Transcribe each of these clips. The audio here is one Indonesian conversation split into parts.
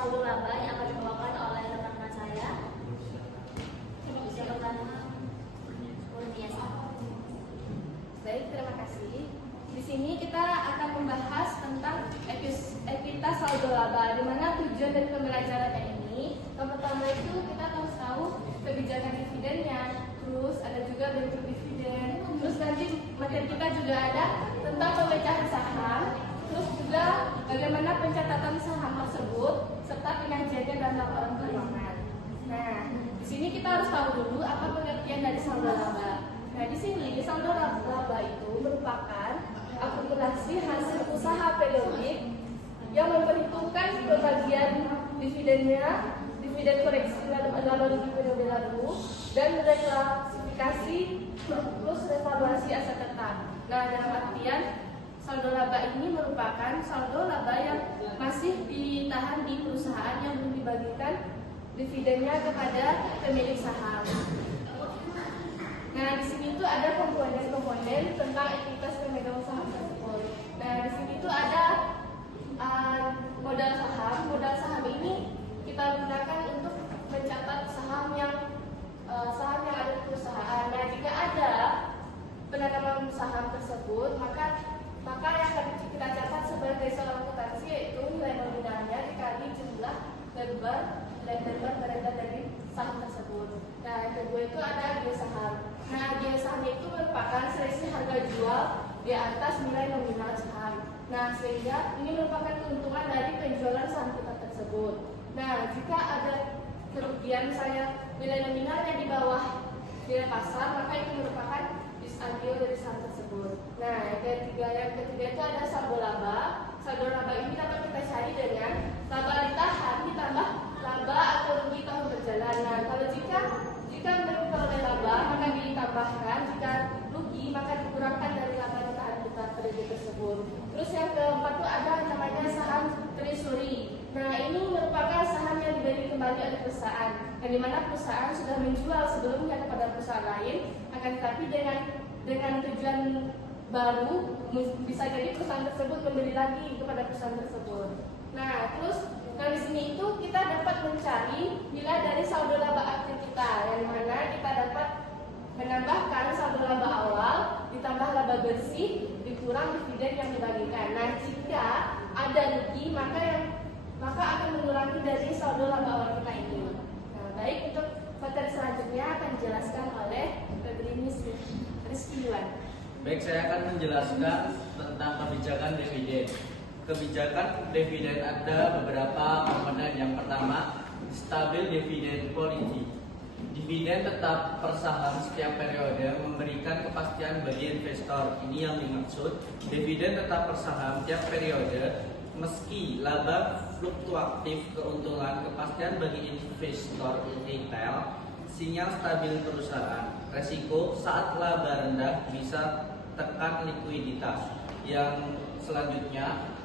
saldo laba yang akan dibawakan oleh rekan-rekan saya. Yang pertama, Kurniasa. Baik, terima kasih. Di sini kita akan membahas tentang ekuitas saldo laba, di mana tujuan dari pembelajarannya ini. Yang pertama itu kita harus tahu kebijakan dividennya, terus ada juga bentuk dividen, terus nanti materi kita juga ada tentang pemecahan saham, terus juga bagaimana pencatatan saham tersebut serta penyajiannya dan laporan keuangan. Nah, di sini kita harus tahu dulu apa pengertian dari saldo laba. Nah, di sini saldo laba itu merupakan akumulasi hasil usaha periodik yang memperhitungkan pembagian dividennya, dividen koreksi laba rugi periode lalu, dan reklasifikasi plus revaluasi aset tetap. Nah, dalam artian saldo laba ini merupakan saldo laba yang masih ditahan di perusahaan yang belum dibagikan dividennya kepada pemilik saham. Nah, di sini itu ada komponen-komponen tentang ekuitas pemegang saham tersebut. Nah, di sini itu ada modal saham. Modal saham ini kita gunakan untuk mencatat saham yang ada di perusahaan. Nah, jika ada penanaman saham tersebut, maka yang akan kita catat sebagai seorang akuntansi yaitu nilai nominalnya dikali jumlah lembar beredar dari saham tersebut. Nah, yang kedua itu ada biaya saham. Nah, biaya saham itu merupakan selisih harga jual di atas nilai nominal saham. Nah, sehingga ini merupakan keuntungan dari penjualan saham kita tersebut. Nah, jika ada kerugian misalnya nilai nominalnya di bawah nilai pasar, maka itu merupakan disambil dari saham tersebut. Nah, yang ketiga itu ada saldo laba. Saldo laba ini dapat kita cari dengan laba ditahan ditambah laba atau rugi tahun berjalan. Nah, kalau jika memperoleh laba maka ditambahkan, jika rugi maka dikurangkan dari laba ditahan kita periode tersebut. Terus yang keempat itu ada namanya saham treasury. Nah, ini merupakan saham yang dibeli kembali oleh perusahaan, yang dimana perusahaan sudah menjual sebelumnya kepada perusahaan lain, akan tetapi dengan tujuan baru bisa jadi perusahaan tersebut membeli lagi kepada perusahaan tersebut. Nah, terus di sini itu kita dapat mencari nilai dari saldo laba akhir kita, yang mana kita dapat menambahkan saldo laba awal ditambah laba bersih dikurang dividen yang dibagikan. Nah, jika ada rugi maka akan mengurangi dari saldo laba awal kita ini. Nah, baik, untuk materi selanjutnya akan dijelaskan oleh Febrinis Rizky Yuan. Baik, saya akan menjelaskan tentang kebijakan dividen. Kebijakan dividen ada beberapa komponen. Yang pertama, stabil dividen policy. Dividen tetap per saham setiap periode memberikan kepastian bagi investor. Ini yang dimaksud. Dividen tetap per saham setiap periode meski laba fluktuatif, keuntungan, kepastian bagi investor retail, sinyal stabil perusahaan. Resiko saat laba rendah bisa tekan likuiditas. Yang selanjutnya,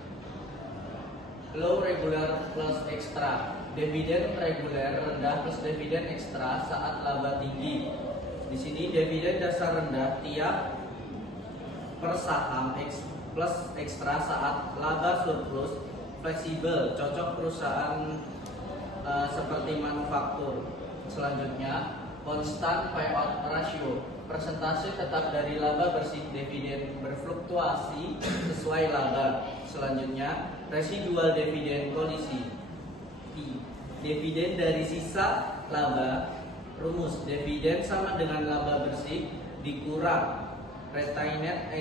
low regular plus extra. Dividen reguler rendah plus dividen ekstra saat laba tinggi. Di sini dividen dasar rendah tiap per saham plus ekstra saat laba surplus. Fleksibel, cocok perusahaan seperti manufaktur. Selanjutnya, constant payout ratio. Persentase tetap dari laba bersih, dividen berfluktuasi sesuai laba. Selanjutnya, residual dividen policy. Dividen dari sisa laba. Rumus dividen sama dengan laba bersih dikurang retained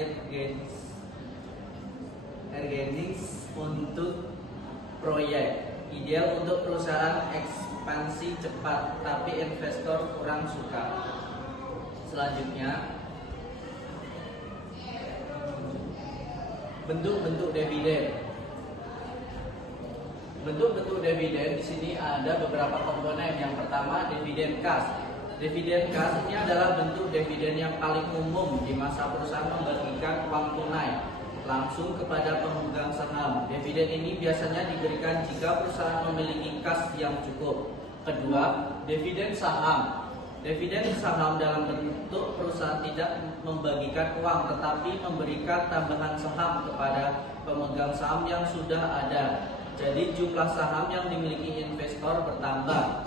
earnings untuk proyek. Ideal untuk perusahaan ekspansi cepat, tapi investor kurang suka. Selanjutnya, bentuk-bentuk dividen. Bentuk-bentuk dividen di sini ada beberapa komponen. Yang pertama, dividen cash. Dividen cash ini adalah bentuk dividen yang paling umum di masa perusahaan membagikan uang tunai langsung kepada pemegang saham. Dividen ini biasanya diberikan jika perusahaan memiliki kas yang cukup. Kedua, dividen saham. Dividen saham dalam bentuk perusahaan tidak membagikan uang tetapi memberikan tambahan saham kepada pemegang saham yang sudah ada. Jadi jumlah saham yang dimiliki investor bertambah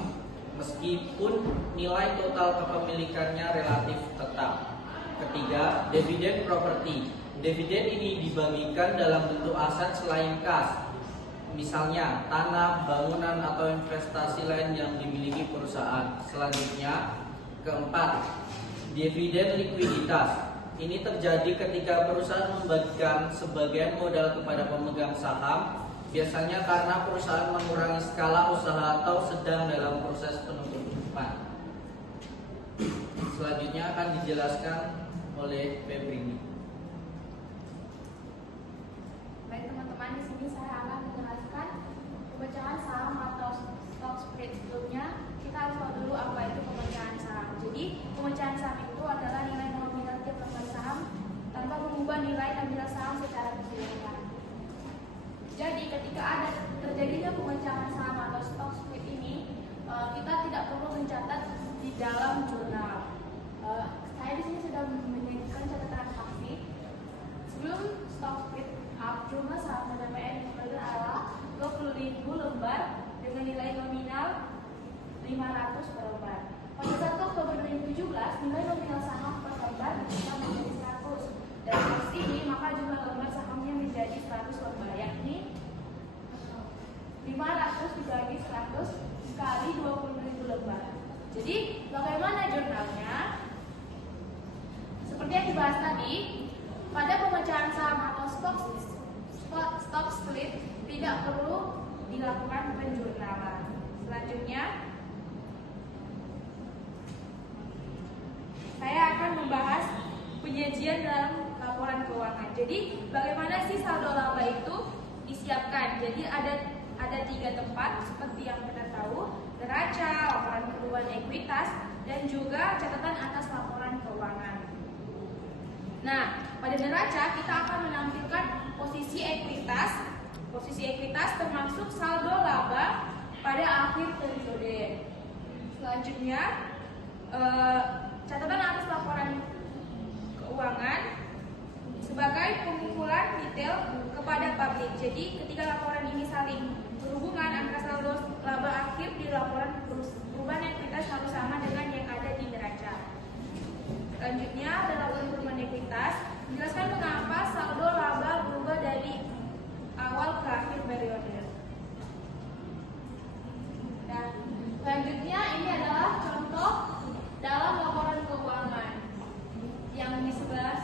meskipun nilai total kepemilikannya relatif tetap. Ketiga, dividen properti. Dividen ini dibagikan dalam bentuk aset selain kas, misalnya tanah, bangunan, atau investasi lain yang dimiliki perusahaan. Selanjutnya, keempat, dividen likuiditas. Ini terjadi ketika perusahaan membagikan sebagian modal kepada pemegang saham, biasanya karena perusahaan mengurangi skala usaha atau sedang dalam proses penutupan. Selanjutnya akan dijelaskan oleh Febrini. Baik teman-teman, di sini saya akan menjelaskan pemecahan saham atau stock split. Sebelumnya kita harus tahu dulu apa itu pemecahan saham. Jadi pemecahan saham itu adalah nilai nominal tiap lembar saham tanpa mengubah nilai ambil saham secara keseluruhan. Jadi ketika ada terjadinya pemecahan saham atau stock split ini, kita tidak perlu mencatat di dalam jurnal. Saya di sini sudah menyajikan catatan faksi. Sebelum stock split up, jumlah saham PDPN yang adalah 20.000 lembar dengan nilai nominal 500 per lembar. Pada 1 Oktober 2017, nilai nominal saham per lembar bertambah menjadi 100. Dari proses ini, maka jumlah lembar sahamnya menjadi 100 lembar, yakni 500 dibagi 100 kali 20.000 lembar. Jadi, bagaimana jurnalnya? Seperti yang dibahas tadi, pada pemecahan saham atau stock split tidak perlu dilakukan penjurnalan. Selanjutnya, saya akan membahas penyajian dalam laporan keuangan. Jadi, bagaimana sih saldo laba itu disiapkan? Jadi ada 3 tempat seperti yang kita tahu: neraca, laporan perubahan ekuitas, dan juga catatan atas laporan keuangan. Nah, pada neraca kita akan menampilkan posisi ekuitas. Posisi ekuitas termasuk saldo laba pada akhir periode. Selanjutnya, catatan atas laporan keuangan sebagai pengumpulan detail kepada publik. Jadi, ketika laporan ini saling berhubungan, angka saldo laba akhir di laporan perubahan ekuitas harus sama dengan yang ada di neraca. Selanjutnya, dalam perubahan ekuitas menjelaskan mengapa saldo laba berubah dari awal ke akhir periode. Dan selanjutnya ini adalah contoh dalam laporan keuangan. Yang di sebelah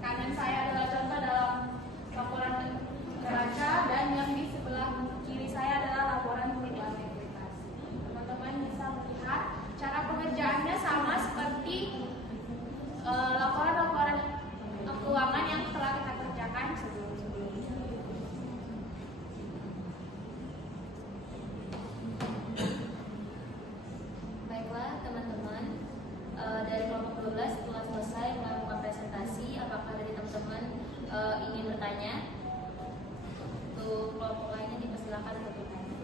kanan saya adalah contoh dalam laporan neraca, dan yang di sebelah kiri saya adalah laporan perubahan ekuitas. Teman-teman bisa melihat cara pengerjaannya sama seperti laporan-laporan keuangan yang telah kita kerjakan sebelum-sebelumnya. Baiklah teman-teman, dari kelompok 12 telah selesai melakukan presentasi. Apakah dari teman-teman ingin bertanya? Untuk kelompok lainnya dipersilakan untuk bertanya.